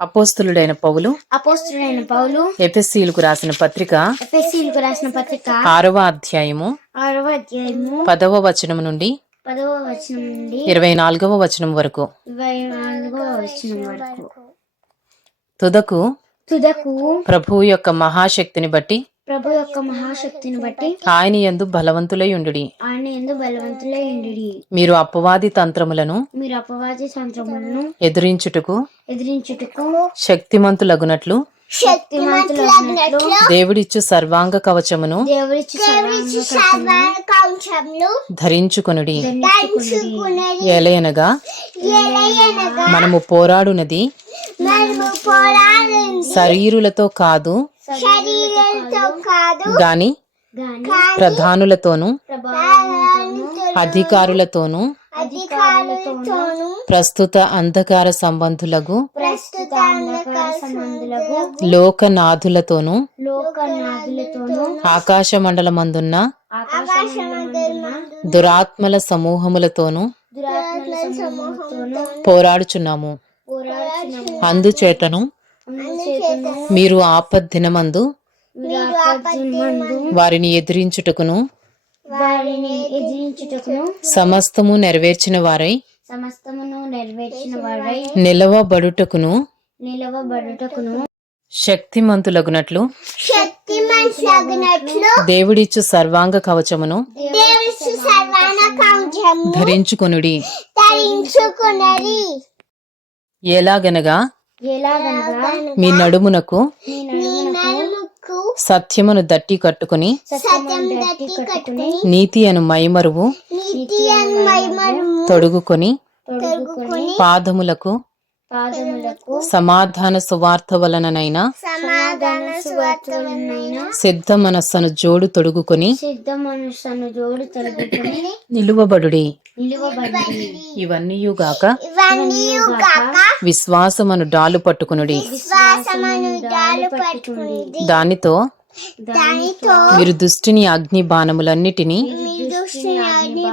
అపోస్తులుడైన పౌలు అపోస్తుడైన పౌలు ఎఫెస్సీలకు రాసిన పత్రిక ఎఫ్ఎస్సీలకు రాసిన పత్రిక ఆరవ అధ్యాయము ఆరవ అధ్యాయము పదవ వచనం నుండి పదవ వచనం నుండి ఇరవై నాలుగవ వచనం వరకు. ఇరవై నాలుగవ వచనం వరకు. తుదకు తుదకు ప్రభువు యొక్క మహాశక్తిని బట్టి ప్రభు యొక్క మహాశక్తిని బట్టి ఆయన యందు బలవంతులై ఉండుడి. ఆయన ఎందు బలవంతులై ఉండి మీరు అపవాది తంత్రములను మీరు అపవాది సంత్రములను ఎదురించుటకు ఎదిరించుటకు శక్తిమంతులగునట్లు దేవుడిచ్చు సర్వాంగ కవచమును ధరించుకొనుడి. ఎలయనగా మనము పోరాడునది శరీరులతో కాదు గాని ప్రధానులతోనూ అధికారులతోనూ ప్రస్తుత అంధకార సంబంధులకు లోకనాథులతోనూ ఆకాశ మండలమందున్న దురాత్మల సమూహములతోనూ పోరాడుచున్నాము. అందుచేతను మీరు ఆపద్దినమందు వారిని ఎదిరించుటకును సమస్తము నెరవేర్చిన వారై సమస్తమును నెరవేర్చిన వారై నిలవబడుటకును నిలవబడుటకును శక్తిమంతులగునట్లు దేవుడిచ్చు సర్వాంగ కవచమును ధరించుకొనుడి. ధరించుకున్నది ఎలాగనగా? మీ నడుమునకు సత్యమును దట్టి కట్టుకుని నీతి అను మైమరువు తొడుగుకొని పాదములకు సమాధాన సువార్త వలననైనా సమాధాన సిద్ధ మనస్సును జోడు తొడుగుకొని సిద్ధ మనుషులను జోడు తొలగుకొని నిలువబడుడి. నిలువబడి ఇవన్నీయుగాక విశ్వాసమును డాలు పట్టుకునుడి. విశ్వాసమును దానితో దానితో మీరు దుష్టిని అగ్ని బాణములన్నిటినీ దృష్టిని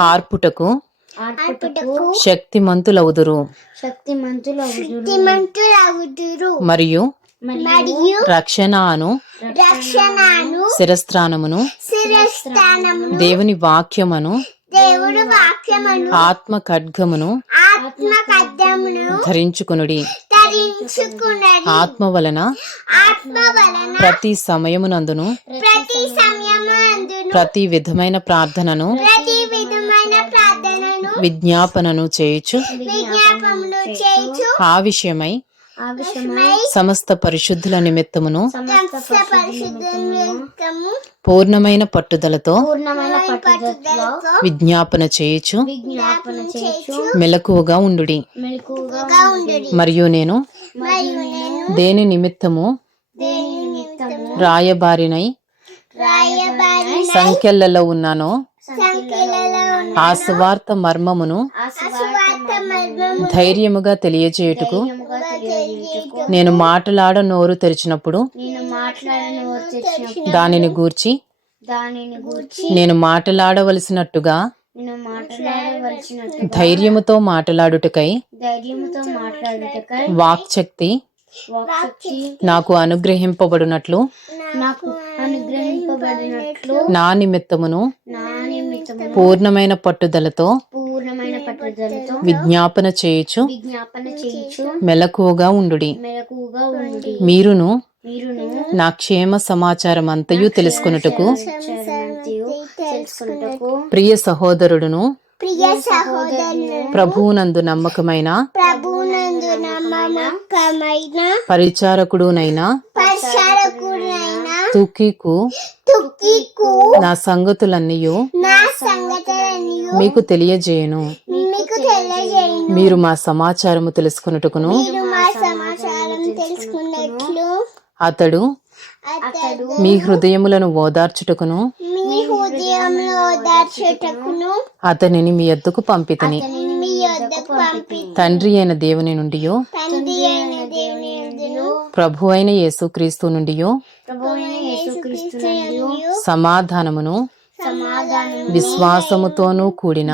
ఆర్పుటకు శక్తిమంతులవుదురు. శక్తిమంతులు శక్తిమంతులవుదురు. మరియు మరియు రక్షణ అను రక్షణను శిరస్త్రానమును శిరస్థానమును దేవుని వాక్యమును దేవుడు వాక్యమును ఆత్మ ఖడ్గమును ఆత్మ ధరించుకునుడి. ధరించుకున్నది ఆత్మ వలన ఆత్మ వలన ప్రతి సమయమునందును ప్రతి ప్రార్థనను ప్రతి విధమైన ప్రార్థనను విజ్ఞాపనను చేయుచు ఆ విషయమై సమస్త పరిశుద్ధుల నిమిత్తమును పూర్ణమైన పట్టుదలతో విజ్ఞాపన చేయుచు మెలకువగా ఉండడి. మరియు నేను దేని నిమిత్తము రాయబారినై రాయబారి సంఖ్యలలో ఉన్నానో ఆ సువార్త మర్మమును ధైర్యముగా తెలియజేయుటకు నేను మాటలాడ నోరు తెరిచినప్పుడు దానిని గూర్చి నేను మాటలాడవలసినట్టుగా ధైర్యముతో మాటలాడుటకై వాక్శక్తి వాక్శక్తి నాకు అనుగ్రహింపబడినట్లు నా నిమిత్తమును పూర్ణమైన పట్టుదలతో పూర్ణమైన పట్టుదలతో విజ్ఞాపన చేయుచు విజ్ఞాపన చేయుచు మెలకువగా మెలకుగా ఉండి మీరును నా క్షేమ సమాచారం అంతయు తెలుసుకుంటకు ప్రియ సహోదరుడును ప్రియ ప్రభువునందు నమ్మకమైన ప్రభునందు నమ్మకమైన పరిచారకుడునైన పరిచారకుడైన తుకికు తుక్కికు నా సంగతులన్నీయు నా సంగతులను మీకు తెలియజేయను. మీకు తెలియజేయను. మీరు మా సమాచారము తెలుసుకొనుటకును మీరు మా సమాచారం తెలుసుకున్నట్లు అతడు అతడు మీ హృదయములను ఓదార్చుటకును. మీ హృదయంలో ఓదార్చుటకును. అతనిని మీ ఎద్దుకు పంపితని. అతనిని మీ యొద్దకు పంపి తండ్రి అయిన దేవుని నుండి తండ్రి అయిన దేవుని యందును ప్రభు అయిన యేసుక్రీస్తు నుండి ప్రభువైన యేసుక్రీస్తు సమాధానమును సమాధానం విశ్వాసముతోనూ కూడిన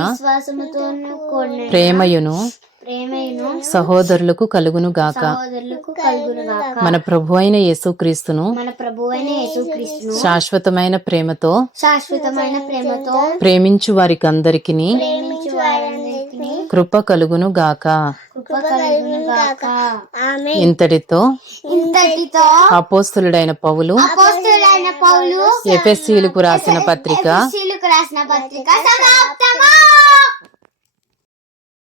ప్రేమయును సహోదరులకు కలుగును గాక. మన ప్రభు అయిన యేసుక్రీస్తును మన ప్రభువైన యేసుక్రీస్తును శాశ్వతమైన ప్రేమతో శాశ్వతమైన ప్రేమతో ప్రేమించు వారికి అందరికి కృప కలుగును గాక. ఇంతటితో ఇంతటితో అపోస్తులుడైన పౌలు అపోస్తులైన పౌలు రాసిన పత్రిక రాసిన పత్రిక